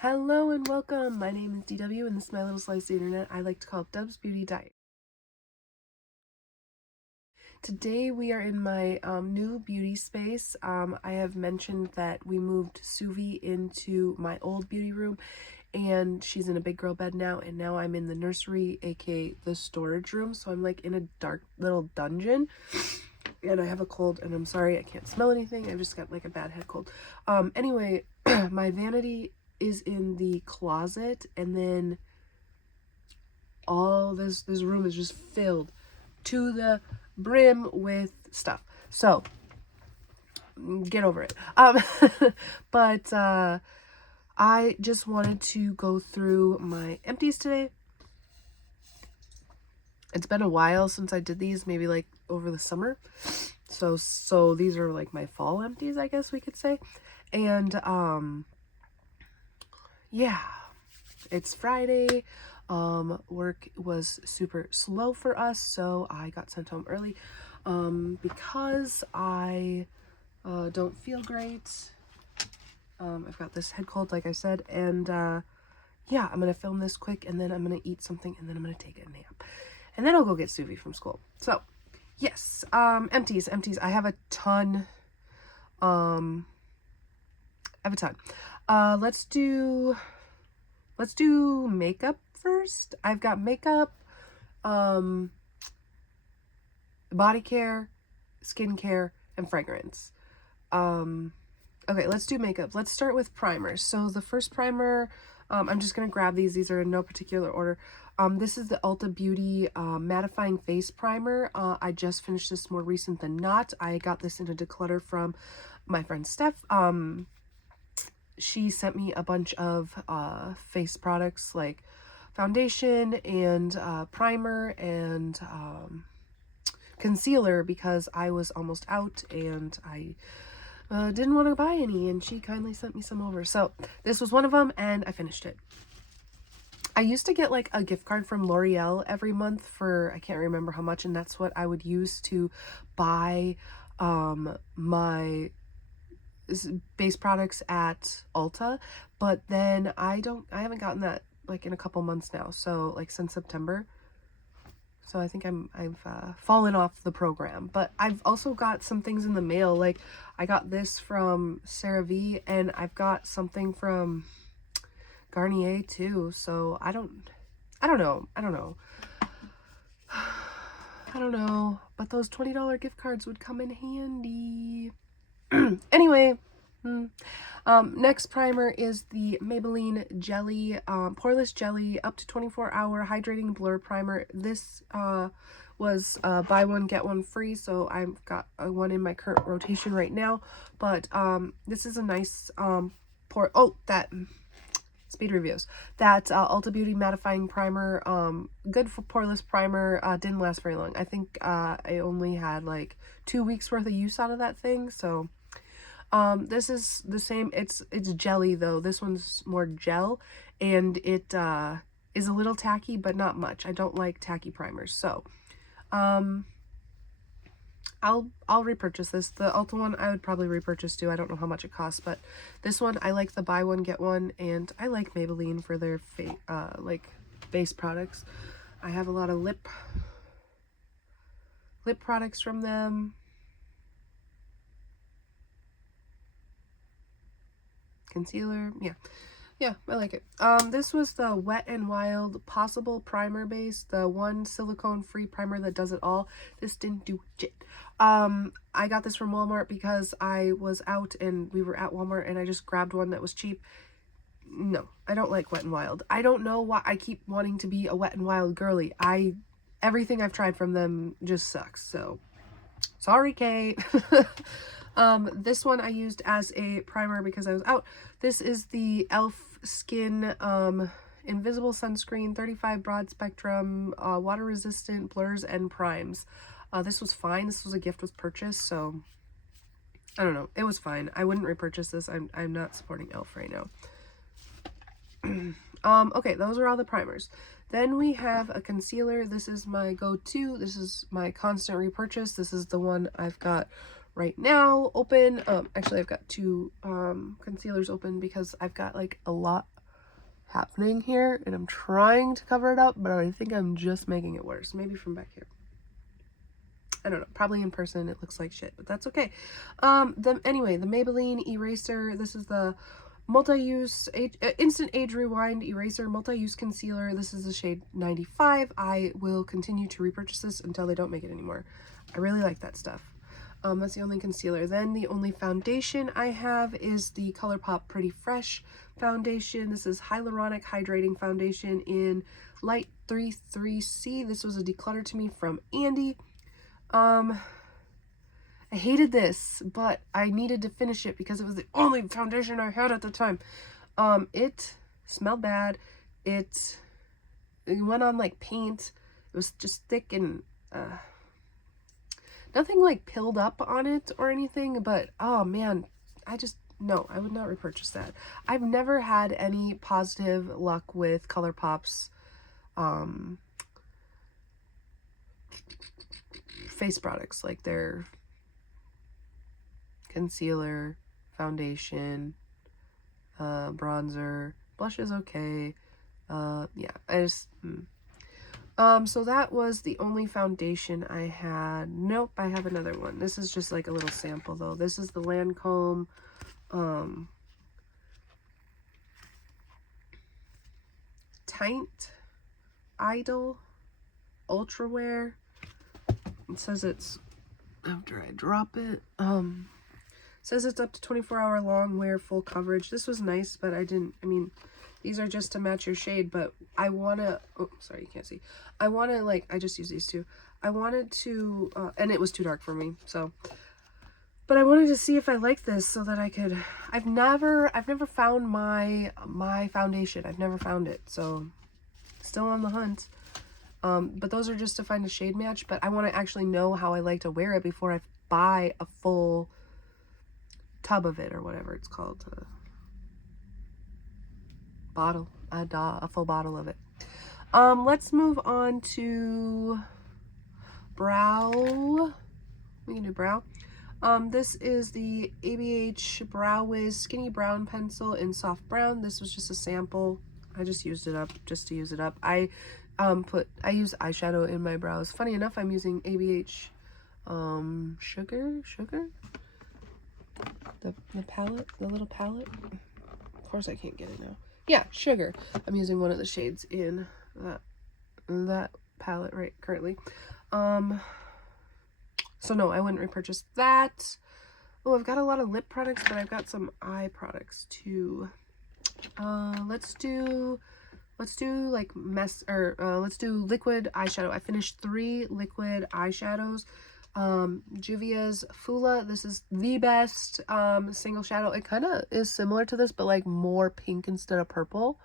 Hello and welcome. My name is DW and this is my little slice of the internet I like to call Dub's Beauty Diet. Today we are in my new beauty space. I have mentioned that we moved Suvi into my old beauty room and she's in a big girl bed now, and now I'm in the nursery, aka the storage room. So I'm like in a dark little dungeon and I have a cold and I'm sorry I can't smell anything. I've just got like a bad head cold. Anyway, my vanity is in the closet, and then all this room is just filled to the brim with stuff. So get over it. But I just wanted to go through my empties today. It's been a while since I did these, maybe like over the summer. So these are like my fall empties, I guess we could say. And yeah, it's Friday. Work was super slow for us, so I got sent home early because I don't feel great. I've got this head cold, like I said, and yeah, I'm gonna film this quick, and then I'm gonna eat something, and then I'm gonna take a nap, and then I'll go get Suvi from school. So yes, empties. I have a ton. Let's do makeup first. I've got makeup, body care, skincare, and fragrance. Okay, let's do makeup. Let's start with primers. So the first primer, I'm just gonna grab these. These are in no particular order. This is the Ulta Beauty mattifying face primer. I just finished this more recent than not. I got this in a declutter from my friend Steph. She sent me a bunch of face products like foundation and primer and concealer because I was almost out and I didn't want to buy any, and she kindly sent me some over. So this was one of them and I finished it. I used to get like a gift card from L'Oreal every month for, I can't remember how much, and that's what I would use to buy my base products at Ulta. But then I haven't gotten that like in a couple months now, so like since September. So I think I've fallen off the program. But I've also got some things in the mail. Like I got this from CeraVe, and I've got something from Garnier too. So I don't know. But those $20 gift cards would come in handy. Anyway, next primer is the Maybelline Jelly, Poreless Jelly up to 24-hour hydrating blur primer. This was buy one get one free, so I've got one in my current rotation right now. But this is a nice speed reviews. That Ulta Beauty mattifying primer, good for poreless primer, didn't last very long. I think I only had like 2 weeks worth of use out of that thing. So this is the same. It's jelly though. This one's more gel, and it is a little tacky, but not much. I don't like tacky primers, so I'll repurchase this. The Ulta one I would probably repurchase too. I don't know how much it costs, but this one I like the buy one get one, and I like Maybelline for their like base products. I have a lot of lip products from them. Concealer, yeah, I like it. This was the Wet n Wild Possible Primer Base, the one silicone free primer that does it all. This didn't do shit. I got this from Walmart because I was out and we were at Walmart and I just grabbed one that was cheap. No, I don't like Wet n Wild. I don't know why I keep wanting to be a Wet n Wild girly. Everything I've tried from them just sucks, so sorry, Kate. This one I used as a primer because I was out. This is the e.l.f. Skin Invisible Sunscreen 35 broad spectrum water resistant blurs and primes. This was fine. This was a gift with purchase, so I don't know. It was fine. I wouldn't repurchase this. I'm not supporting e.l.f. right now. Okay, those are all the primers. Then we have a concealer. This is my go-to. This is my constant repurchase. This is the one I've got right now open. Actually, I've got two concealers open because I've got like a lot happening here, and I'm trying to cover it up, but I think I'm just making it worse. Maybe from back here. I don't know. Probably in person it looks like shit, but that's okay. Anyway, the Maybelline eraser. This is the multi-use instant age rewind eraser multi-use concealer. This is the shade 95. I will continue to repurchase this until they don't make it anymore. I really like that stuff. That's the only concealer. Then the only foundation I have is the Colourpop Pretty Fresh foundation. This is hyaluronic hydrating foundation in light 33C. This was a declutter to me from Andy. I hated this, but I needed to finish it because it was the only foundation I had at the time. It smelled bad. It went on like paint. It was just thick and nothing like pilled up on it or anything, but oh man, no, I would not repurchase that. I've never had any positive luck with Colourpop's face products, like their concealer, foundation, bronzer, blush is okay. Yeah, I just so that was the only foundation I had. Nope, I have another one. This is just like a little sample though. This is the Lancome Tint Idol Ultra Wear. It says it's, after I drop it, says it's up to 24-hour long wear, full coverage. This was nice, but I mean, these are just to match your shade, but I want to, oh, sorry, you can't see. I want to, like, I just used these two. I wanted to, and it was too dark for me, so, but I wanted to see if I like this so that I could, I've never found my foundation. I've never found it, so still on the hunt. But those are just to find a shade match, but I want to actually know how I like to wear it before I buy a full tub of it, or whatever it's called. Bottle. A full bottle of it. Let's move on to brow. We can do brow. This is the ABH Brow Wiz Skinny Brown Pencil in Soft Brown. This was just a sample. I just used it up just to use it up. I use eyeshadow in my brows. Funny enough, I'm using ABH Sugar? The palette, the little palette. Of course I can't get it now. Yeah, Sugar. I'm using one of the shades in that palette right currently. So no, I wouldn't repurchase that. Oh, I've got a lot of lip products, but I've got some eye products too. Let's do like let's do liquid eyeshadow. I finished 3 liquid eyeshadows. Juvia's Fula. This is the best single shadow. It kind of is similar to this, but like more pink instead of purple.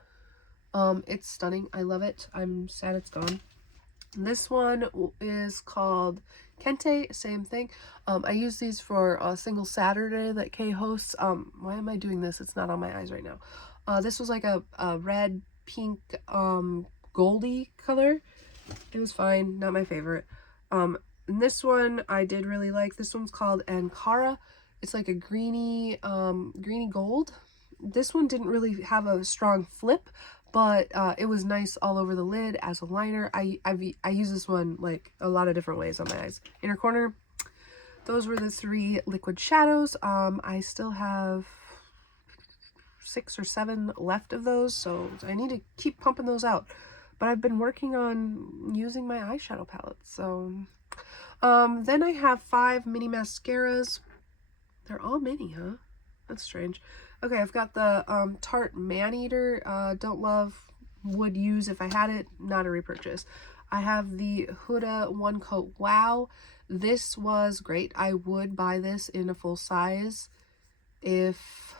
It's stunning. I love it. I'm sad it's gone. This one is called Kente, same thing. I use these for a single Saturday that Kay hosts. Why am I doing this? It's not on my eyes right now. This was like a red, pink, goldy color. It was fine, not my favorite. And this one I did really like. This one's called Ankara. It's like a greeny gold. This one didn't really have a strong flip, but it was nice all over the lid as a liner. I use this one like a lot of different ways on my eyes. Inner corner. Those were the 3 liquid shadows. I still have 6 or 7 left of those, so I need to keep pumping those out. But I've been working on using my eyeshadow palette. So then I have 5 mini mascaras. They're all mini, huh? That's strange. Okay, I've got the Tarte Maneater. Don't love, would use if I had it, not a repurchase. I have the Huda One Coat Wow. This was great. I would buy this in a full size if,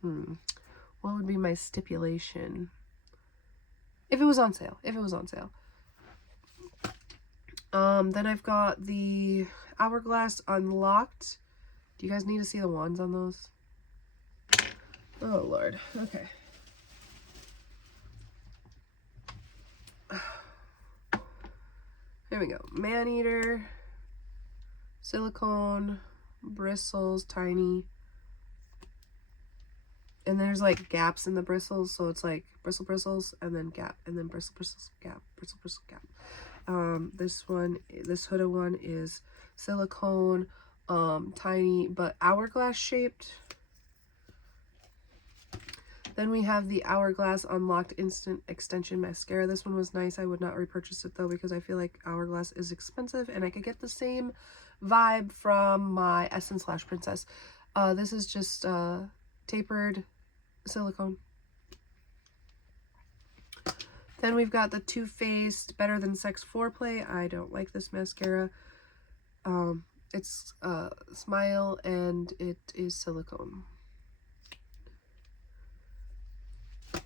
what would be my stipulation? If it was on sale. Then I've got the Hourglass Unlocked. Do you guys need to see the wands on those? Oh, Lord. Okay. Here we go. Maneater, silicone, bristles, tiny. And there's like gaps in the bristles, so it's like bristle bristles and then gap and then bristle bristles gap, bristle bristle gap. This Huda one is silicone, tiny but hourglass shaped. Then we have the Hourglass Unlocked Instant Extension Mascara. This one was nice. I would not repurchase it though because I feel like Hourglass is expensive and I could get the same vibe from my Essence Lash Princess. This is just tapered silicone. Then we've got the Too Faced Better Than Sex Foreplay. I don't like this mascara. It's Smile and it is silicone.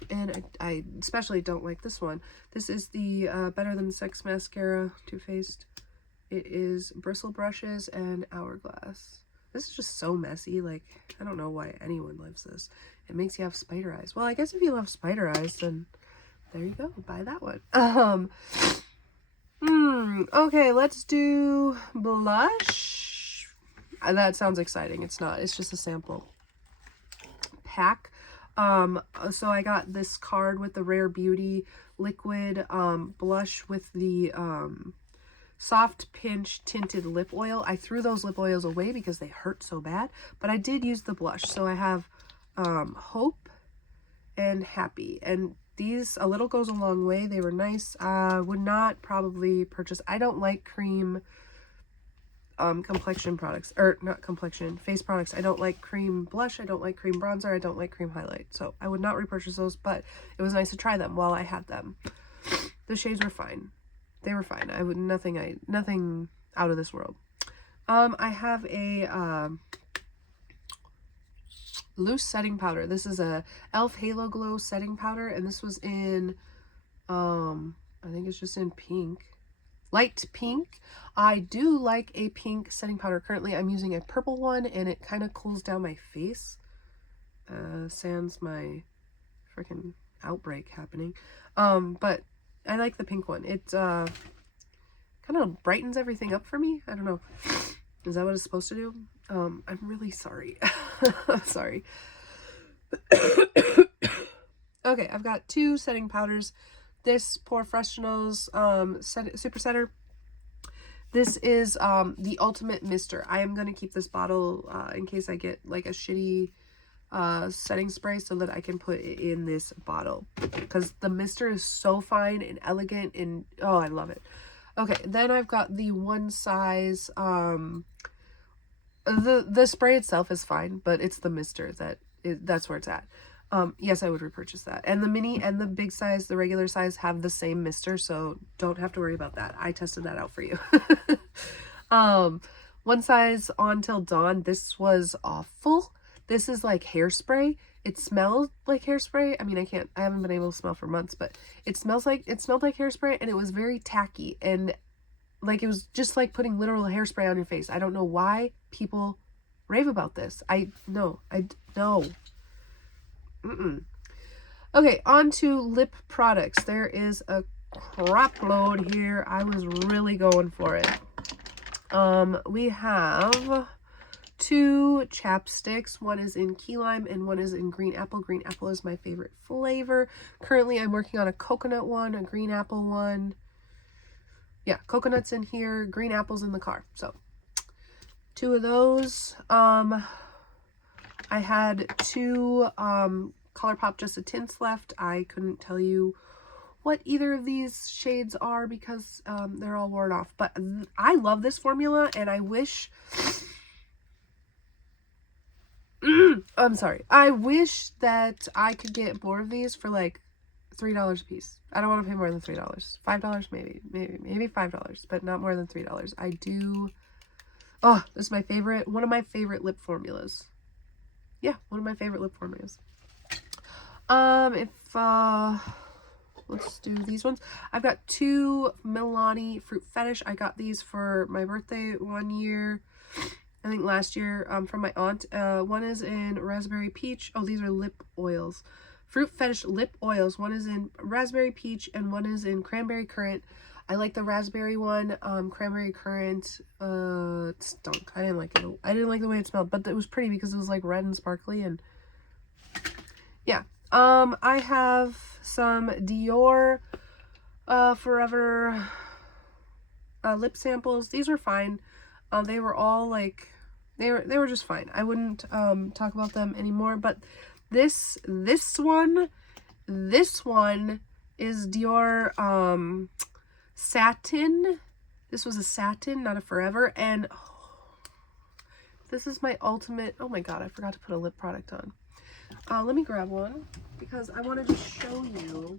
And I especially don't like this one. This is the Better Than Sex Mascara, Too Faced. It is bristle brushes and Hourglass. This is just so messy. Like, I don't know why anyone loves this. It makes you have spider eyes. Well, I guess if you love spider eyes, then there you go. Buy that one. Okay, let's do blush. That sounds exciting. It's not. It's just a sample pack. So I got this card with the Rare Beauty liquid blush with the Soft Pinch Tinted Lip Oil. I threw those lip oils away because they hurt so bad, but I did use the blush. So I have Hope and Happy, and these, a little goes a long way. They were nice. Would not probably purchase. I don't like cream complexion products, or not complexion, face products. I don't like cream blush, I don't like cream bronzer, I don't like cream highlight, so I would not repurchase those, but it was nice to try them while I had them. The shades were fine. They were fine. I would nothing out of this world. I have a loose setting powder. This is a e.l.f. Halo Glow setting powder, and this was in I think it's just in pink. Light pink. I do like a pink setting powder. Currently I'm using a purple one and it kind of cools down my face. Sans my freaking outbreak happening. But I like the pink one. It kind of brightens everything up for me. I don't know. Is that what it's supposed to do? I'm really sorry. Sorry. Okay, I've got two setting powders. This Professionals Super Setter. This is the Ultimate Mister. I am going to keep this bottle in case I get like a shitty setting spray so that I can put it in this bottle. Because the Mister is so fine and elegant and oh, I love it. Okay, then I've got the One Size. The spray itself is fine, but it's the Mister that's where it's at. Yes, I would repurchase that. And the mini and the big size, the regular size, have the same mister, so don't have to worry about that. I tested that out for you. One Size On Till Dawn. This was awful. This is like hairspray. It smells like hairspray. I mean, I haven't been able to smell for months, but it smelled like hairspray, and it was very tacky, and like it was just like putting literal hairspray on your face. I don't know why people rave about this. No. Okay, on to lip products. There is a crap load here. I was really going for it. We have two chapsticks. One is in key lime and one is in green apple. Green apple is my favorite flavor. Currently, I'm working on a coconut one, a green apple one. Yeah, coconut's in here, green apple's in the car. So, two of those. I had two Colourpop Just a Tints left. I couldn't tell you what either of these shades are because they're all worn off. But I love this formula, and I wish... I'm sorry. I wish that I could get more of these for like $3 a piece. I don't want to pay more than $3. $5 maybe $5, but not more than $3. I do... Oh, this is my favorite, one of my favorite lip formulas. Yeah, one of my favorite lip formulas. Let's do these ones. I've got two Milani Fruit Fetish. I got these for my birthday one year, I think last year, from my aunt. One is in Raspberry Peach. Oh, these are lip oils. Fruit Fetish lip oils. One is in Raspberry Peach and one is in Cranberry Currant. I like the raspberry one. Cranberry Currant, it stunk. I didn't like it. I didn't like the way it smelled, but it was pretty because it was like red and sparkly, and yeah. I have some Dior Forever lip samples. These were fine. They were all like, they were just fine. I wouldn't talk about them anymore, but this one is Dior satin. This was a satin, not a Forever, and this is my ultimate. Oh my god, I forgot to put a lip product on. Let me grab one because I wanted to show you.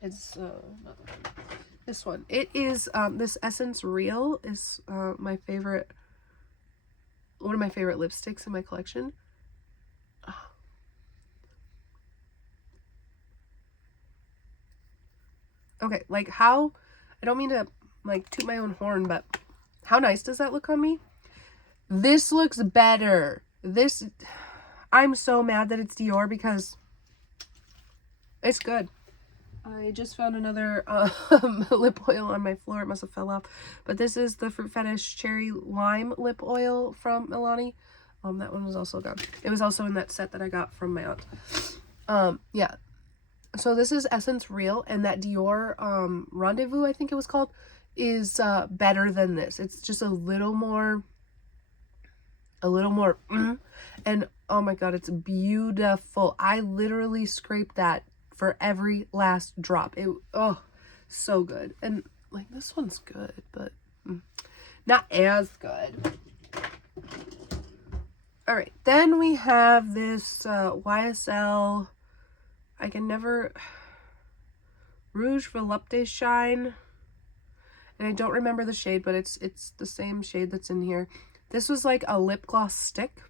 It's not this one. It is this Essence Real is my favorite, one of my favorite lipsticks in my collection. Okay, like how, I don't mean to like toot my own horn, but how nice does that look on me? This looks better. This, I'm so mad that it's Dior because it's good. I just found another lip oil on my floor. It must have fell off. But this is the Fruit Fetish Cherry Lime Lip Oil from Milani. That one was also gone. It was also in that set that I got from my aunt. Yeah. So this is Essence Real, and that Dior Rendezvous, I think it was called, is better than this. It's just a little more, and oh my god, it's beautiful. I literally scraped that for every last drop. It, oh, so good. And like this one's good, but not as good. All right, then we have this YSL, I can never, Rouge Volupté Shine, and I don't remember the shade, but it's the same shade that's in here. This was like a lip gloss stick,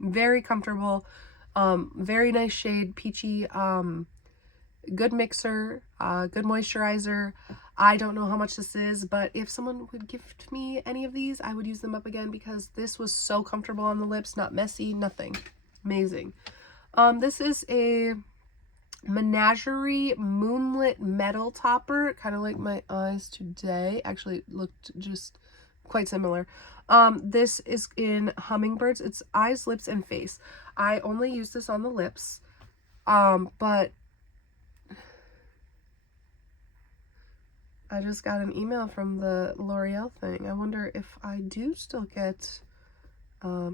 very comfortable, very nice shade, peachy, good mixer, good moisturizer. I don't know how much this is, but if someone would gift me any of these, I would use them up again because this was so comfortable on the lips, not messy, nothing. Amazing. This is a Menagerie Moonlit Metal Topper, kind of like my eyes today. Actually, it looked just quite similar. This is in Hummingbirds. It's eyes, lips, and face. I only use this on the lips, but I just got an email from the L'Oreal thing. I wonder if I do still get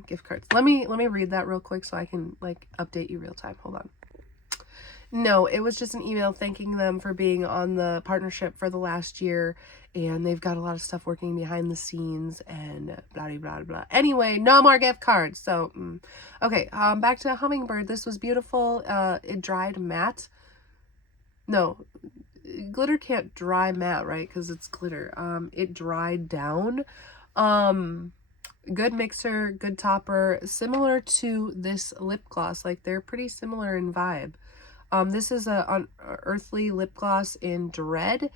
gift cards. Let me read that real quick so I can like update you real time. Hold on. No, it was just an email thanking them for being on the partnership for the last year, and they've got a lot of stuff working behind the scenes and blah blah blah blah. Anyway, no more gift cards. So okay, back to Hummingbird. This was beautiful. It dried matte. No, glitter can't dry matte, right? Because it's glitter. It dried down. Good mixer, good topper, similar to this lip gloss. Like they're pretty similar in vibe. This is a earthly lip gloss in Dread.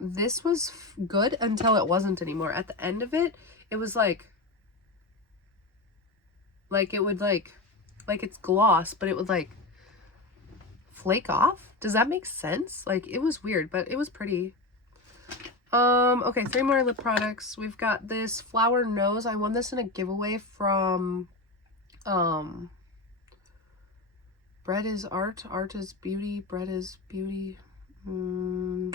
This was good until it wasn't anymore. At the end of it, it was like it would like it's gloss, but it would like flake off. Does that make sense? Like it was weird, but it was pretty. Okay, 3 more lip products. We've got this Flower Nose. I won this in a giveaway from Bread is Art, Art is Beauty, Bread is Beauty. Someone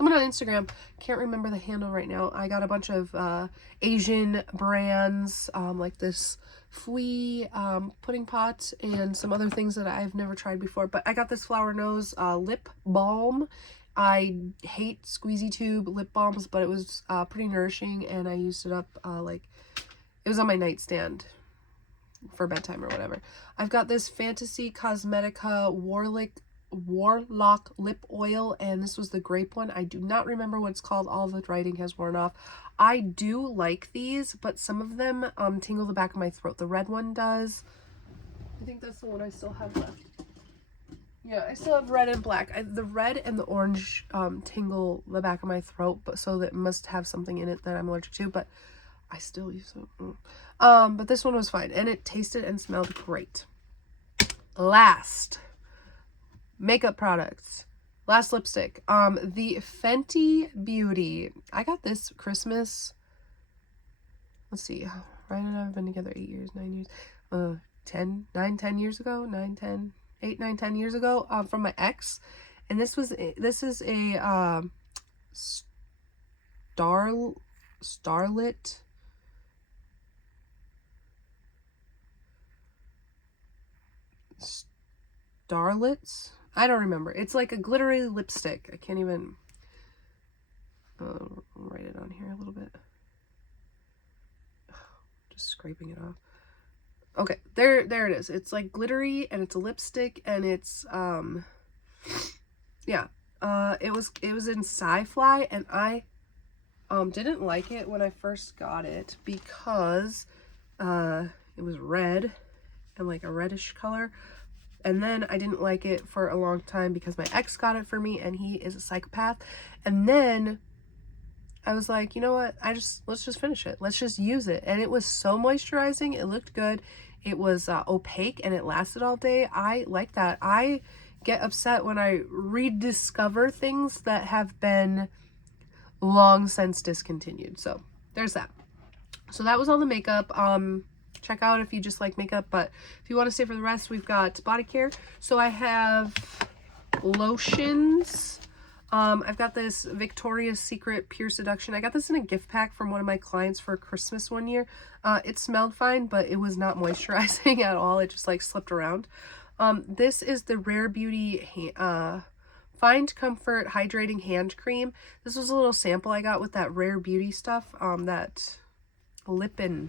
on Instagram, can't remember the handle right now. I got a bunch of Asian brands, like this Fui pudding pot and some other things that I've never tried before. But I got this Flower Nose lip balm. I hate squeezy tube lip balms, but it was pretty nourishing, and I used it up like it was on my nightstand for bedtime or whatever. I've got this Fantasy Cosmetica Warlock lip oil, and this was the grape one. I do not remember what it's called. All the writing has worn off. I do like these, but some of them tingle the back of my throat. The red one does. I think that's the one I still have left. Yeah, I still have red and black. The red and the orange tingle the back of my throat, but so that must have something in it that I'm allergic to, but I still use it. But this one was fine, and it tasted and smelled great. Last makeup products. Last lipstick. The Fenty Beauty. I got this Christmas. Let's see. Ryan and I have been together 8 years, 9 years. 10 years ago, 8, 9, 10 years ago, from my ex. And this is a starlit starlets. I don't remember. It's like a glittery lipstick. I can't even write it on here a little bit. Just scraping it off. Okay, there it is. It's like glittery, and it's a lipstick, and it's yeah. It was in Sci-Fly, and I didn't like it when I first got it because it was red and like a reddish color. And then I didn't like it for a long time because my ex got it for me, and he is a psychopath. And then I was like, you know what? Let's just finish it. Let's just use it. And it was so moisturizing. It looked good. It was opaque, and it lasted all day. I like that. I get upset when I rediscover things that have been long since discontinued. So there's that. So that was all the makeup. Check out if you just like makeup, but if you want to stay for the rest, we've got body care. So I have lotions. I've got this Victoria's Secret Pure Seduction. I got this in a gift pack from one of my clients for Christmas one year. It smelled fine, but it was not moisturizing at all. It just like slipped around. This is the Rare Beauty Find Comfort Hydrating Hand Cream. This was a little sample I got with that Rare Beauty stuff, that lip and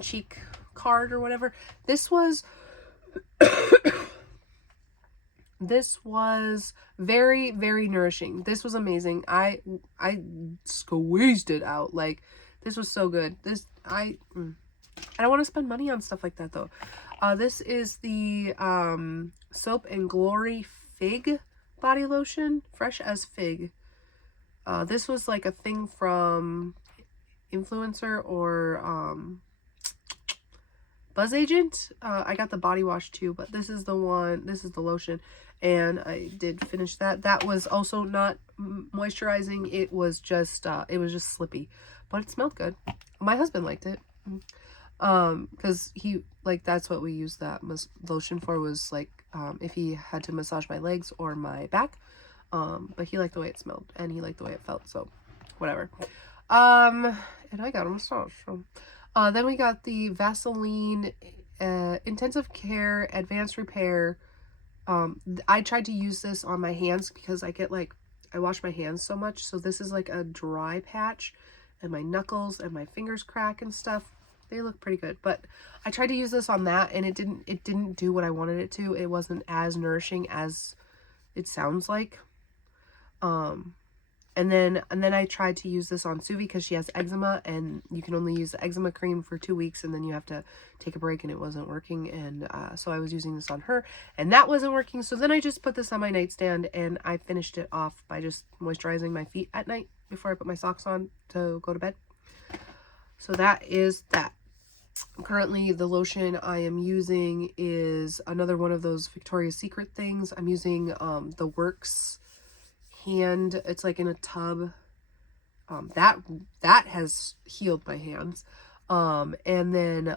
cheek card or whatever. This was very, very nourishing. This was amazing. I squeezed it out. Like, this was so good. I don't want to spend money on stuff like that though. This is the Soap and Glory Fig body lotion, fresh as fig. This was like a thing from Influencer or Buzz Agent. I got the body wash too, but this is the lotion, and I did finish that. That was also not moisturizing. It was just slippy, but it smelled good. My husband liked it, because he, like, that's what we used that lotion for, was like if he had to massage my legs or my back. But he liked the way it smelled, and he liked the way it felt, so whatever. And I got a massage. So. Then we got the Vaseline Intensive Care Advanced Repair. I tried to use this on my hands because I wash my hands so much. So this is like a dry patch, and my knuckles and my fingers crack and stuff. They look pretty good, but I tried to use this on that, and it didn't do what I wanted it to. It wasn't as nourishing as it sounds like. And then I tried to use this on Suvi because she has eczema, and you can only use the eczema cream for 2 weeks, and then you have to take a break, and it wasn't working. And so I was using this on her, and that wasn't working. So then I just put this on my nightstand, and I finished it off by just moisturizing my feet at night before I put my socks on to go to bed. So that is that. Currently, the lotion I am using is another one of those Victoria's Secret things. I'm using the Works hand. It's like in a tub. That has healed my hands. And then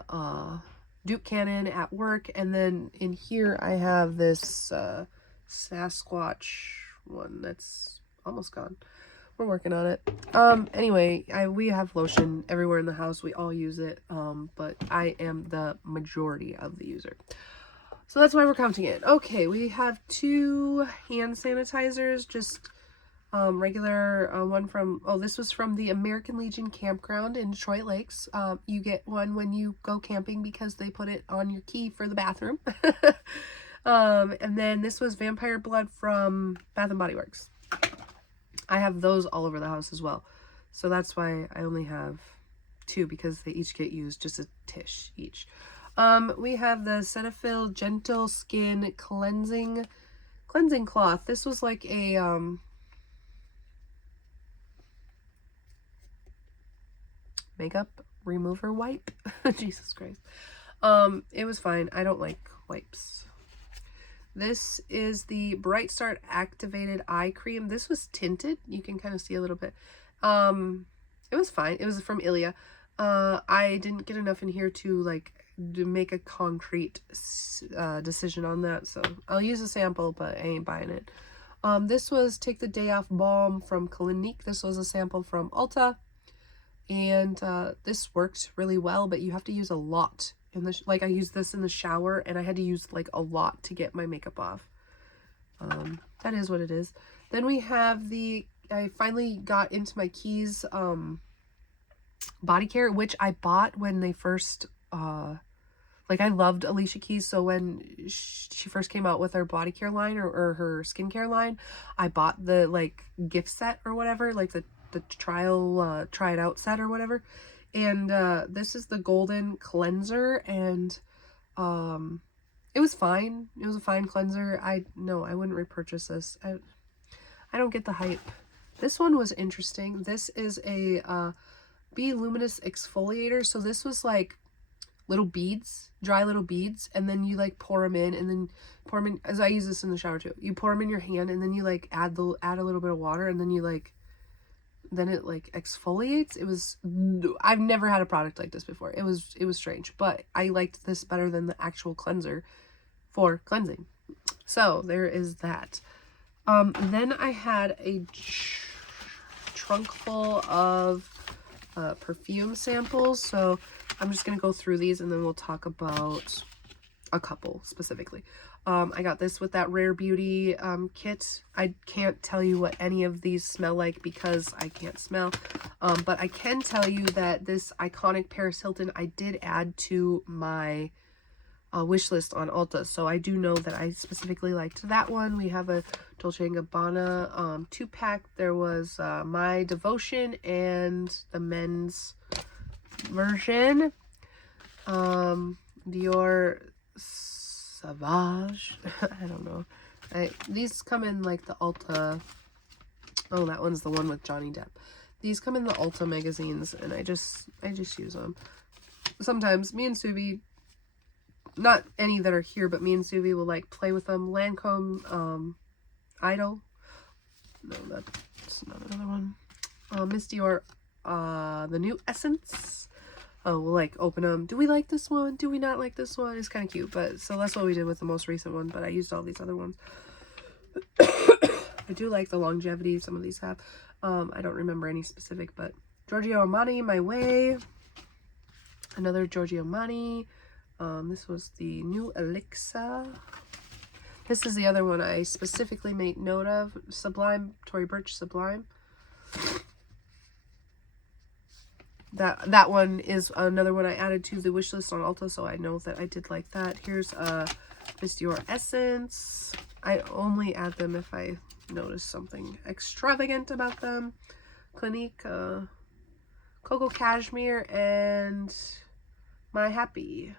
Duke Cannon at work, and then in here I have this Sasquatch one that's almost gone. We're working on it. Anyway, we have lotion everywhere in the house. We all use it. But I am the majority of the user. So that's why we're counting it. Okay, we have 2 hand sanitizers, just regular one from, this was from the American Legion campground in Detroit Lakes. You get one when you go camping because they put it on your key for the bathroom. And then this was Vampire Blood from Bath and Body Works. I have those all over the house as well. So that's why I only have 2, because they each get used just a tish each. We have the Cetaphil Gentle Skin Cleansing Cloth. This was like a makeup remover wipe. Jesus Christ. It was fine. I don't like wipes. This is the Bright Start Activated Eye Cream. This was tinted. You can kind of see a little bit. It was fine. It was from Ilia. I didn't get enough in here to like make a concrete decision on that. So I'll use a sample, but I ain't buying it. This was Take the Day Off Balm from Clinique. This was a sample from Ulta. And this works really well, but you have to use a lot. Like I used this in the shower, and I had to use like a lot to get my makeup off. That is what it is. Then we have I finally got into my Keys body care, which I bought when they first, like I loved Alicia Keys. So when she first came out with her body care line or her skincare line, I bought the like gift set or whatever, like the try it out set or whatever. And this is the golden cleanser, and it was fine. It was a fine cleanser. No, I wouldn't repurchase this. I don't get the hype. This one was interesting. This is a Be Luminous exfoliator. So this was like little beads, dry little beads, and then you like pour them in, and then pour them in, as I use this in the shower too. You pour them in your hand, and then you like add a little bit of water, and then you like, then it like exfoliates. I've never had a product like this before. It was strange, but I liked this better than the actual cleanser for cleansing. So there is that. Then I had a trunk full of perfume samples. So I'm just going to go through these, and then we'll talk about a couple specifically. I got this with that Rare Beauty kit. I can't tell you what any of these smell like because I can't smell. But I can tell you that this iconic Paris Hilton I did add to my wish list on Ulta. So I do know that I specifically liked that one. We have a Dolce & Gabbana 2-pack. There was My Devotion and the men's version. Dior Sauvage. I don't know. These come in like the Ulta. Oh, that one's the one with Johnny Depp. These come in the Ulta magazines, and I just use them. Sometimes me and Suvi, not any that are here, but me and Suvi will like play with them. Lancome Idol. No, that's not another one. Miss Dior, the new Essence. Oh, we'll like open them. Do we like this one? Do we not like this one? It's kind of cute, but so that's what we did with the most recent one, but I used all these other ones. I do like the longevity some of these have. I don't remember any specific, but Giorgio Armani, My Way. Another Giorgio Armani. This was the new Elixir. This is the other one I specifically made note of. Sublime, Tory Burch Sublime. That one is another one I added to the wish list on Ulta, so I know that I did like that. Here's Miss Dior Essence. I only add them if I notice something extravagant about them. Clinique, Cocoa Cashmere, and My Happy.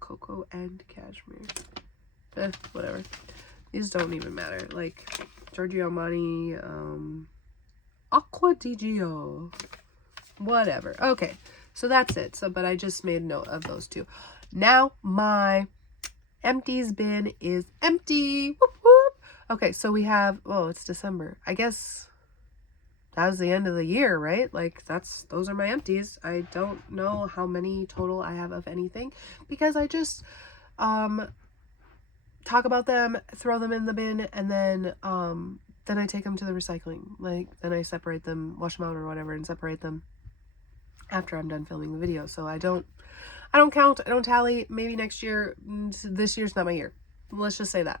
Cocoa and Cashmere. Whatever. These don't even matter. Like Giorgio Armani, Acqua di Gio. Whatever. Okay, so that's it. But I just made note of those two. Now my empties bin is empty. Whoop, whoop. Okay, so we have, oh, it's December. I guess that was the end of the year, right? Like those are my empties. I don't know how many total I have of anything because I just talk about them, throw them in the bin, and then I take them to the recycling. Like then I separate them, wash them out or whatever, and separate them after I'm done filming the video. So I don't count, I don't tally. Maybe next year. This year's not my year. Let's just say that.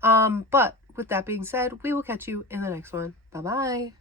But with that being said, we will catch you in the next one. Bye bye.